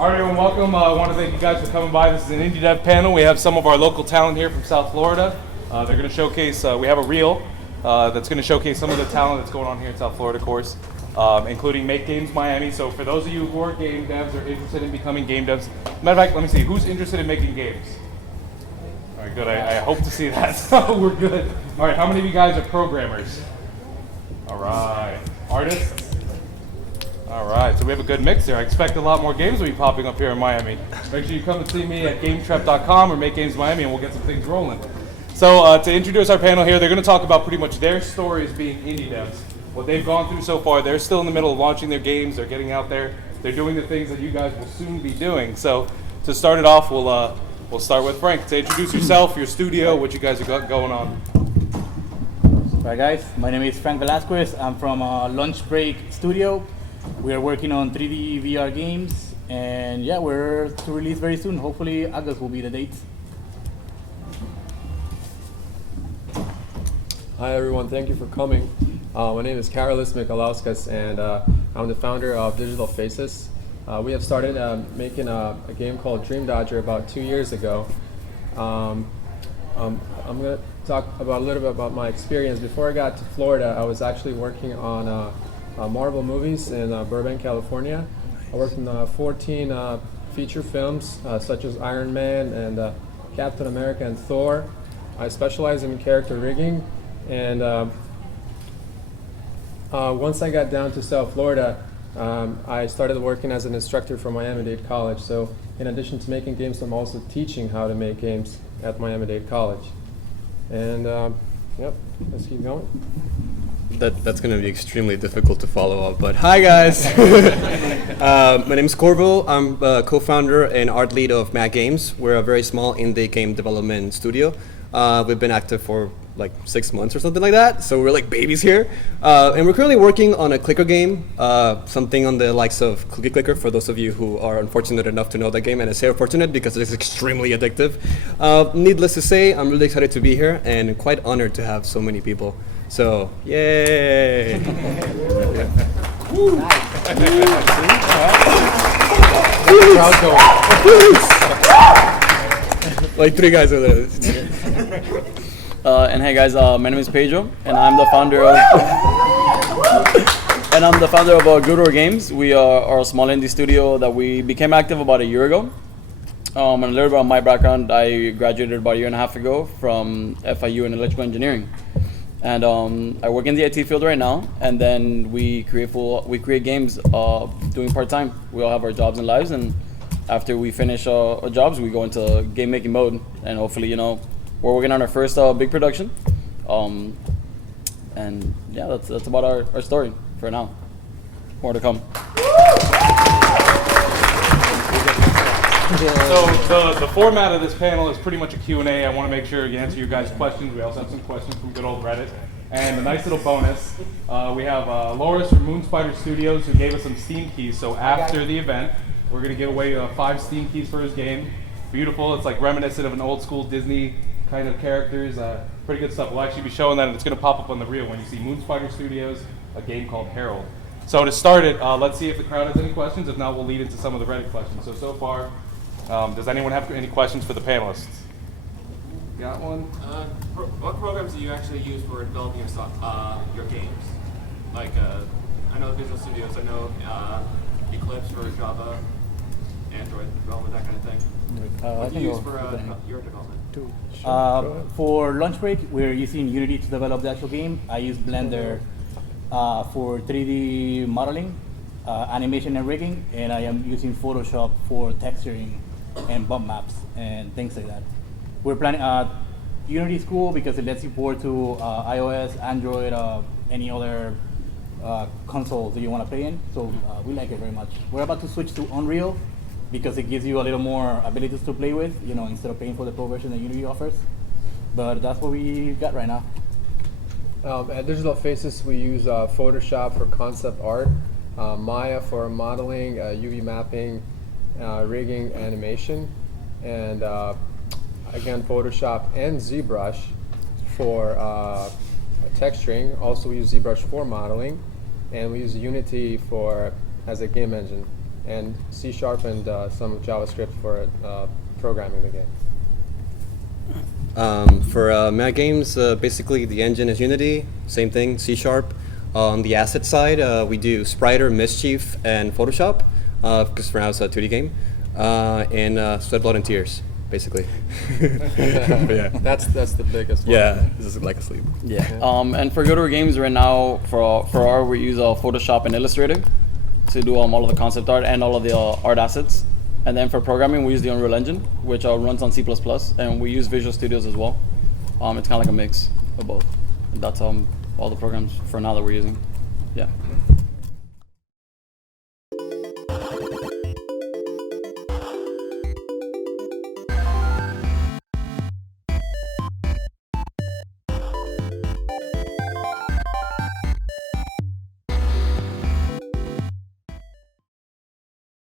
All right, everyone, welcome. I want to thank you guys for coming by. This is an Indie Dev panel. We have some of our local talent here from South Florida. They're going to showcase, we have a reel that's going to showcase some of the talent that's going on here in South Florida, of course, including Make Games Miami. So for those of you who are game devs or interested in becoming game devs, matter of fact, let me see, who's interested in making games? All right, good. I hope to see that. So we're good. All right, how many of you guys are programmers? All right. Artists? All right, so we have a good mix here. I expect a lot more games will be popping up here in Miami. Make sure you come and see me at GameTrap.com or Make Games Miami, and we'll get some things rolling. So to introduce our panel here, they're going to talk about pretty much their stories being indie devs, what they've gone through so far. They're still in the middle of launching their games. They're getting out there. They're doing the things that you guys will soon be doing. So to start it off, we'll start with Frank. To introduce yourself, your studio, what you guys are going on. Hi guys, my name is Frank Velazquez. I'm from Lunch Break Studio. We are working on 3D VR games, and yeah, we're to release very soon. Hopefully August will be the date. Hi everyone, thank you for coming. My name is Karolis, Mikalauskas, and I'm the founder of Digital Faces. We have started making a game called Dream Dodger about 2 years ago. I'm going to talk about a little bit about my experience. Before I got to Florida, I was actually working on Marvel movies in Burbank, California. I worked in 14 feature films such as Iron Man and Captain America and Thor. I specialize in character rigging, and once I got down to South Florida, I started working as an instructor for Miami-Dade College. So in addition to making games, I'm also teaching how to make games at Miami-Dade College. And yep, let's keep going. That's going to be extremely difficult to follow up, but hi guys! My name is Corvo. I'm co-founder and art lead of Mad Games. We're a very small indie game development studio. We've been active for like 6 months or something like that, so we're like babies here. And we're currently working on a clicker game, something on the likes of Cookie Clicker, for those of you who are unfortunate enough to know that game, and I say unfortunate because it's extremely addictive. Needless to say, I'm really excited to be here and quite honored to have so many people. So, yay! Like 3 guys over there. And hey guys, my name is Pedro, and I'm the founder of GoodWarGames. We are a small indie studio that we became active about a year ago. And a little bit of my background: I graduated about a year and a half ago from FIU in electrical engineering, and I work in the IT field right now. And then we create games doing part time. We all have our jobs and lives, and after we finish our jobs, we go into game making mode, and hopefully, we're working on our first big production. And yeah, that's about our story for now. More to come. So the format of this panel is pretty much a Q&A. I want to make sure you answer your guys' questions. We also have some questions from good old Reddit. And a nice little bonus, we have Loris from Moonspider Studios, who gave us some Steam keys. So after the event, we're going to give away 5 Steam keys for his game. Beautiful. It's like reminiscent of an old school Disney kind of characters. Pretty good stuff. We'll actually be showing that, and it's going to pop up on the reel when you see Moonspider Studios, a game called Herald. So to start it, let's see if the crowd has any questions. If not, we'll lead into some of the Reddit questions. So far, does anyone have any questions for the panelists? Got one? What programs do you actually use for developing your games? Like, I know Visual Studios, I know Eclipse for Java, Android development, that kind of thing. What do you use for your development? For lunch break, we're using Unity to develop the actual game. I use Blender for 3D modeling, animation and rigging, and I am using Photoshop for texturing and bump maps and things like that. We're planning Unity is cool because it lets you port to iOS, Android, any other consoles that you want to play in. So we like it very much. We're about to switch to Unreal because it gives you a little more abilities to play with, instead of paying for the pro version that Unity offers. But that's what we got right now. At Digital Faces, we use Photoshop for concept art, Maya for modeling, UV mapping, rigging, animation, and again, Photoshop and ZBrush for texturing. Also, we use ZBrush for modeling, and we use Unity as a game engine. and C# and some JavaScript for programming the game. For Mad Games, basically the engine is Unity, same thing, C#. On the asset side, we do Spriter, Mischief, and Photoshop, because for now it's a 2D game, and Sweat, Blood, and Tears, basically. Yeah. That's the biggest one. Yeah, this is like a sleep. Yeah. And for GoodWarGames right now, for art, we use Photoshop and Illustrator to do all of the concept art and all of the art assets. And then for programming, we use the Unreal Engine, which runs on C++, and we use Visual Studios as well. It's kind of like a mix of both. And that's all the programs for now that we're using. Yeah.